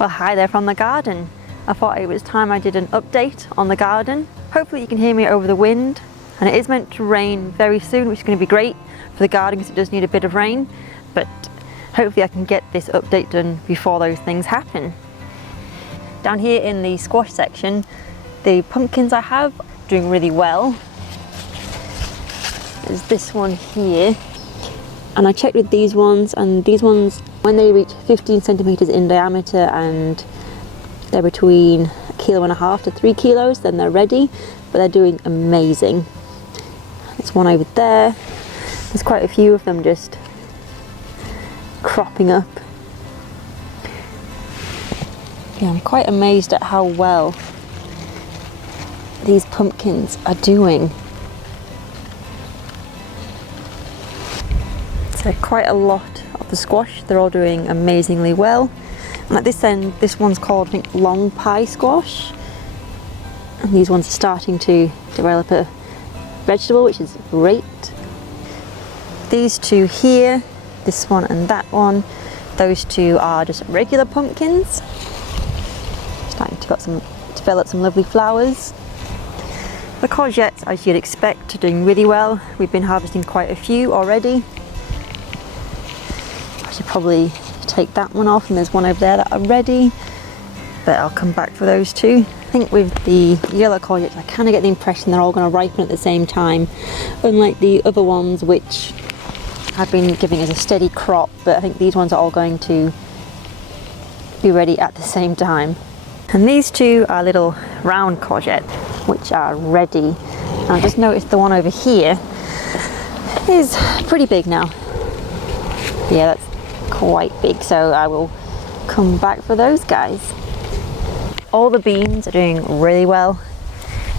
Well, hi there from the garden. I thought it was time I did an update on the garden. Hopefully you can hear me over the wind, and it is meant to rain very soon, which is going to be great for the garden because it does need a bit of rain, but hopefully I can get this update done before those things happen. Down here in the squash section, the pumpkins I have are doing really well. There's this one here, and I checked with these ones, and these ones, when they reach 15 centimeters in diameter and they're between 1.5 kilos to 3 kilos, then they're ready, but they're doing amazing. There's one over there. There's quite a few of them just cropping up. Yeah, I'm quite amazed at how well these pumpkins are doing. So quite a lot of the squash, they're all doing amazingly well. And at this end, this one's called, I think, long pie squash. And these ones are starting to develop a vegetable, which is great. These two here, this one and that one, those two are just regular pumpkins. Starting to develop some lovely flowers. The courgettes, as you'd expect, are doing really well. We've been harvesting quite a few already. I should probably take that one off, and there's one over there that are ready, but I'll come back for those two. I think with the yellow courgettes, I kind of get the impression they're all going to ripen at the same time, unlike the other ones which have been giving us a steady crop, but I think these ones are all going to be ready at the same time. And these two are little round courgettes which are ready. And I just noticed the one over here is pretty big now. Yeah, that's quite big, so I will come back for those guys. All the beans are doing really well.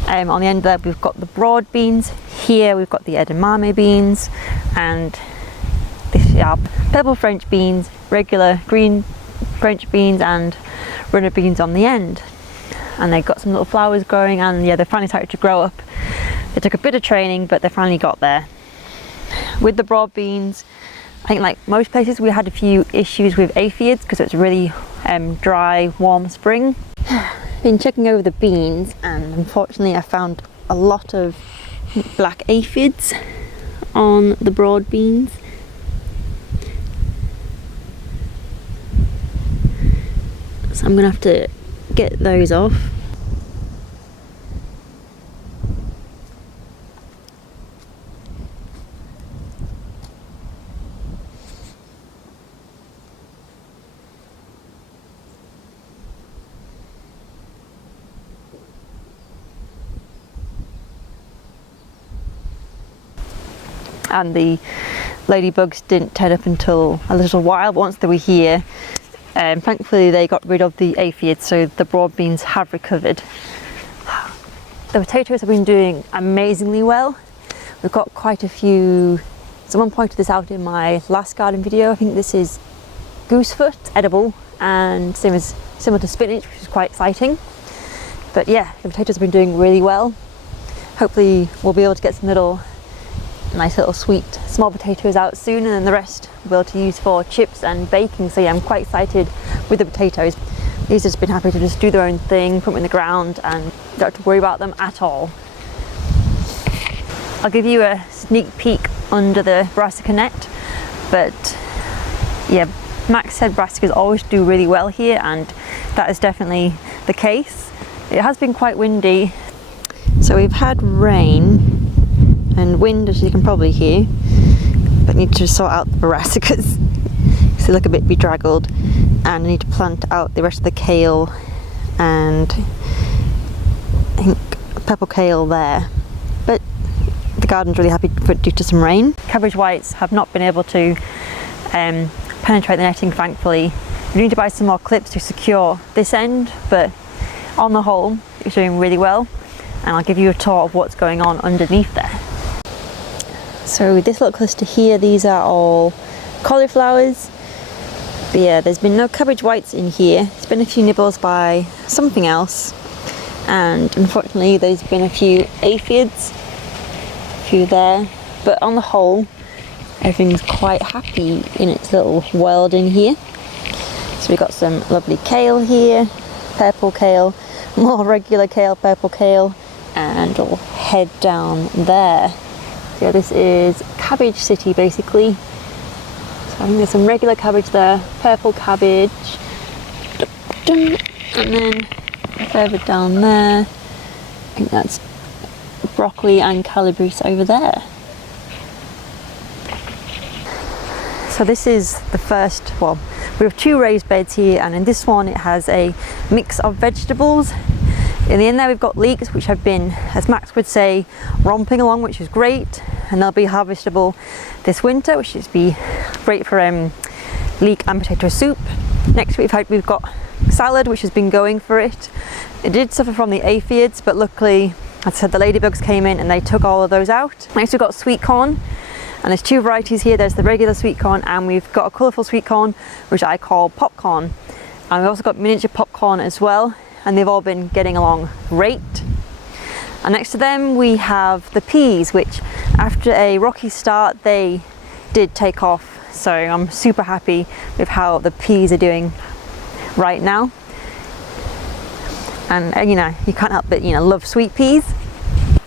On the end there we've got the broad beans. Here we've got the edamame beans, and this are purple French beans, regular green French beans, and runner beans on the end. And they've got some little flowers growing, and yeah, they're finally started to grow up. It took a bit of training, but they finally got there. With the broad beans, I think like most places we had a few issues with aphids because it's a really dry, warm spring. Been checking over the beans, and unfortunately I found a lot of black aphids on the broad beans. So I'm gonna have to get those off. And the ladybugs didn't turn up until a little while, but once they were here, thankfully they got rid of the aphids, so the broad beans have recovered. The potatoes have been doing amazingly well. We've got quite a few. Someone pointed this out in my last garden video. I think this is goosefoot, edible, and similar to spinach, which is quite exciting. But yeah, the potatoes have been doing really well. Hopefully we'll be able to get some nice little sweet small potatoes out soon, and then the rest we'll be able to use for chips and baking. So yeah, I'm quite excited with the potatoes. These have just been happy to just do their own thing, put them in the ground, and don't have to worry about them at all. I'll give you a sneak peek under the brassica net, but yeah, Max said brassicas always do really well here, and that is definitely the case. It has been quite windy, so we've had rain and wind, as you can probably hear, but need to sort out the brassicas because they look a bit bedraggled, and I need to plant out the rest of the kale and I think purple kale there. But the garden's really happy due to some rain. Cabbage whites have not been able to penetrate the netting, thankfully. We need to buy some more clips to secure this end, but on the whole it's doing really well, and I'll give you a tour of what's going on underneath there. So this little cluster here, these are all cauliflowers. But yeah, there's been no cabbage whites in here. There's been a few nibbles by something else, and unfortunately there's been a few aphids, a few there. But on the whole, everything's quite happy in its little world in here. So we've got some lovely kale here, purple kale, more regular kale, purple kale, and we'll head down there. So yeah, this is Cabbage City basically. So I think there's some regular cabbage there, purple cabbage, and then further down there, I think that's broccoli and calabrese over there. So this is the first, well, we have 2 raised beds here, and in this one it has a mix of vegetables. In the end there we've got leeks, which have been, as Max would say, romping along, which is great, and they'll be harvestable this winter, which is be great for leek and potato soup. Next we've got salad, which has been going for it. It did suffer from the aphids, but luckily, as I said, the ladybugs came in and they took all of those out. Next we've got sweet corn. And there's 2 varieties here. There's the regular sweet corn, and we've got a colourful sweet corn, which I call popcorn. And we've also got miniature popcorn as well, and they've all been getting along great. And next to them we have the peas, which after a rocky start they did take off. So I'm super happy with how the peas are doing right now. And you know, you can't help but love sweet peas.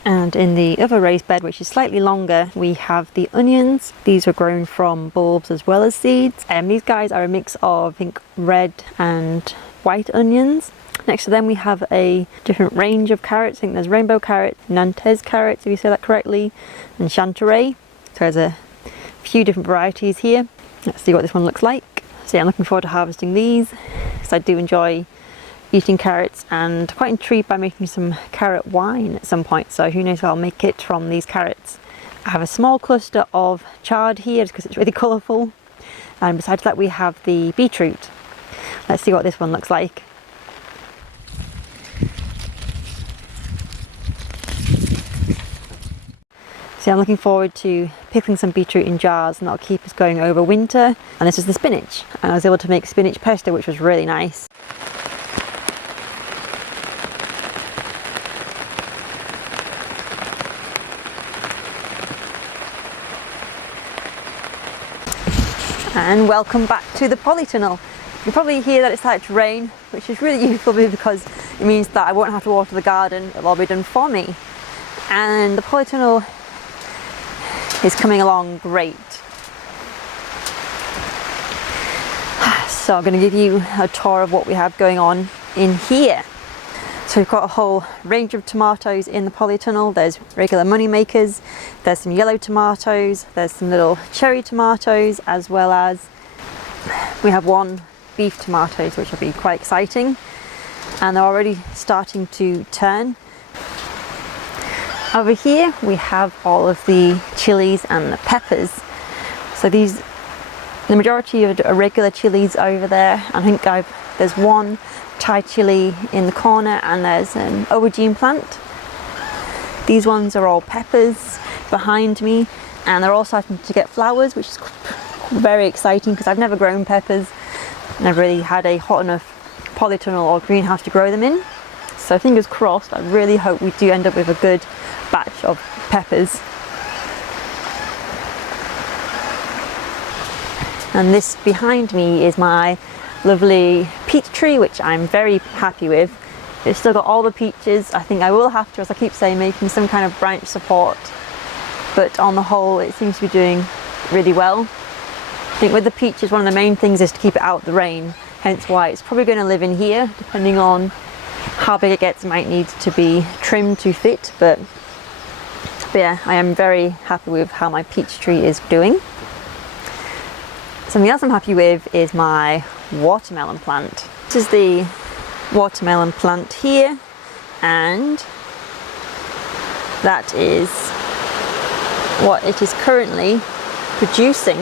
And in the other raised bed, which is slightly longer, we have the onions. These were grown from bulbs as well as seeds. These guys are a mix of, I think, red and white onions. Next to them we have a different range of carrots. I think there's rainbow carrots, Nantes carrots, if you say that correctly, and chanterelle. So there's a few different varieties here. Let's see what this one looks like. So yeah, I'm looking forward to harvesting these, because I do enjoy eating carrots, and quite intrigued by making some carrot wine at some point, so who knows if I'll make it from these carrots. I have a small cluster of chard here because it's really colourful, and besides that we have the beetroot. Let's see what this one looks like. So I'm looking forward to pickling some beetroot in jars, and that'll keep us going over winter. And this is the spinach, and I was able to make spinach pesto, which was really nice. And welcome back to the Polytunnel. You probably hear that it's started to rain, which is really useful because it means that I won't have to water the garden, it'll all be done for me. And the Polytunnel is coming along great. So I'm going to give you a tour of what we have going on in here. So we've got a whole range of tomatoes in the Polytunnel. There's regular money makers, there's some yellow tomatoes, there's some little cherry tomatoes, as well as we have 1 beef tomatoes, which will be quite exciting, and they're already starting to turn. Over here we have all of the chilies and the peppers. So these, the majority are regular chilies over there. I think there's 1 Thai chili in the corner, and there's an aubergine plant. These ones are all peppers behind me, and they're all starting to get flowers, which is very exciting because I've never grown peppers. Never really had a hot enough polytunnel or greenhouse to grow them in. So fingers crossed, I really hope we do end up with a good batch of peppers. And this behind me is my lovely peach tree, which I'm very happy with. It's still got all the peaches. I think I will have to, as I keep saying, making some kind of branch support, but on the whole it seems to be doing really well. I think with the peaches, one of the main things is to keep it out of the rain, hence why it's probably going to live in here. Depending on how big it gets, it might need to be trimmed to fit, but yeah, I am very happy with how my peach tree is doing. Something else I'm happy with is my watermelon plant. This is the watermelon plant here, and that is what it is currently producing.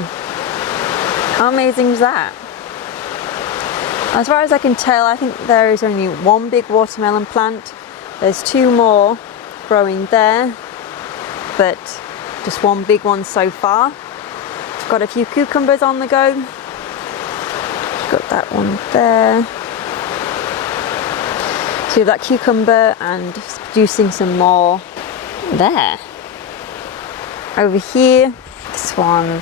How amazing is that? As far as I can tell, I think there is only 1 big watermelon plant. There's 2 more growing there, but just 1 big one so far. Got a few cucumbers on the go. Got that one there. So we have that cucumber, and just producing some more there. Over here, this one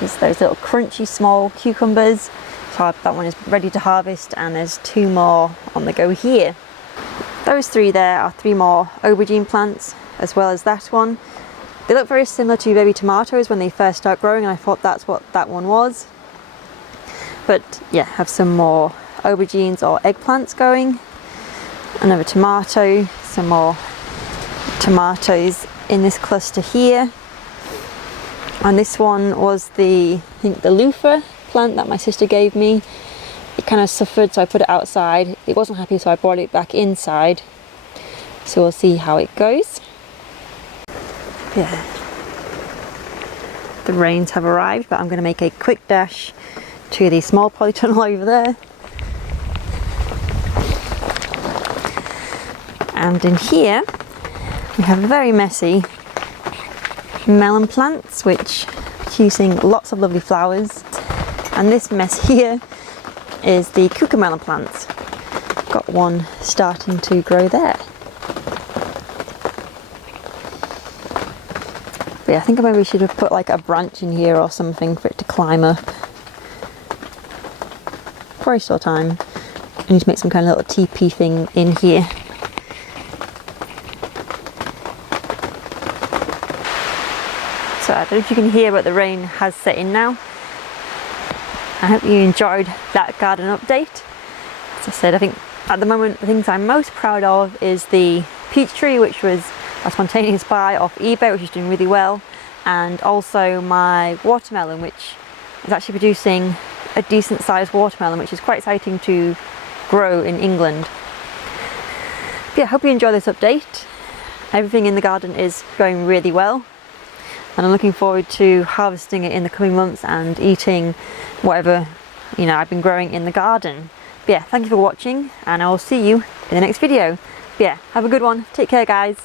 is those little crunchy small cucumbers. So that one is ready to harvest, and there's 2 more on the go here. Those 3 there are 3 more aubergine plants, as well as that one. They look very similar to baby tomatoes when they first start growing, and I thought that's what that one was. But yeah, have some more aubergines or eggplants going. Another tomato, some more tomatoes in this cluster here. And this one was I think the loofah plant that my sister gave me. It kind of suffered, so I put it outside. It wasn't happy, so I brought it back inside. So we'll see how it goes. Yeah, the rains have arrived, but I'm going to make a quick dash to the small polytunnel over there. And in here we have very messy melon plants, which are producing lots of lovely flowers. And this mess here is the cucamelon plants. Got one starting to grow there. But yeah, I think I maybe should have put like a branch in here or something for it to climb up. Probably still time. I need to make some kind of little teepee thing in here. So I don't know if you can hear, but the rain has set in now. I hope you enjoyed that garden update. As I said, I think at the moment the things I'm most proud of is the peach tree, which was a spontaneous buy off eBay, which is doing really well, and also my watermelon, which is actually producing a decent sized watermelon, which is quite exciting to grow in England. But yeah, I hope you enjoy this update. Everything in the garden is going really well, and I'm looking forward to harvesting it in the coming months and eating whatever I've been growing in the garden. But yeah, thank you for watching, and I will see you in the next video. But yeah, have a good one. Take care, guys.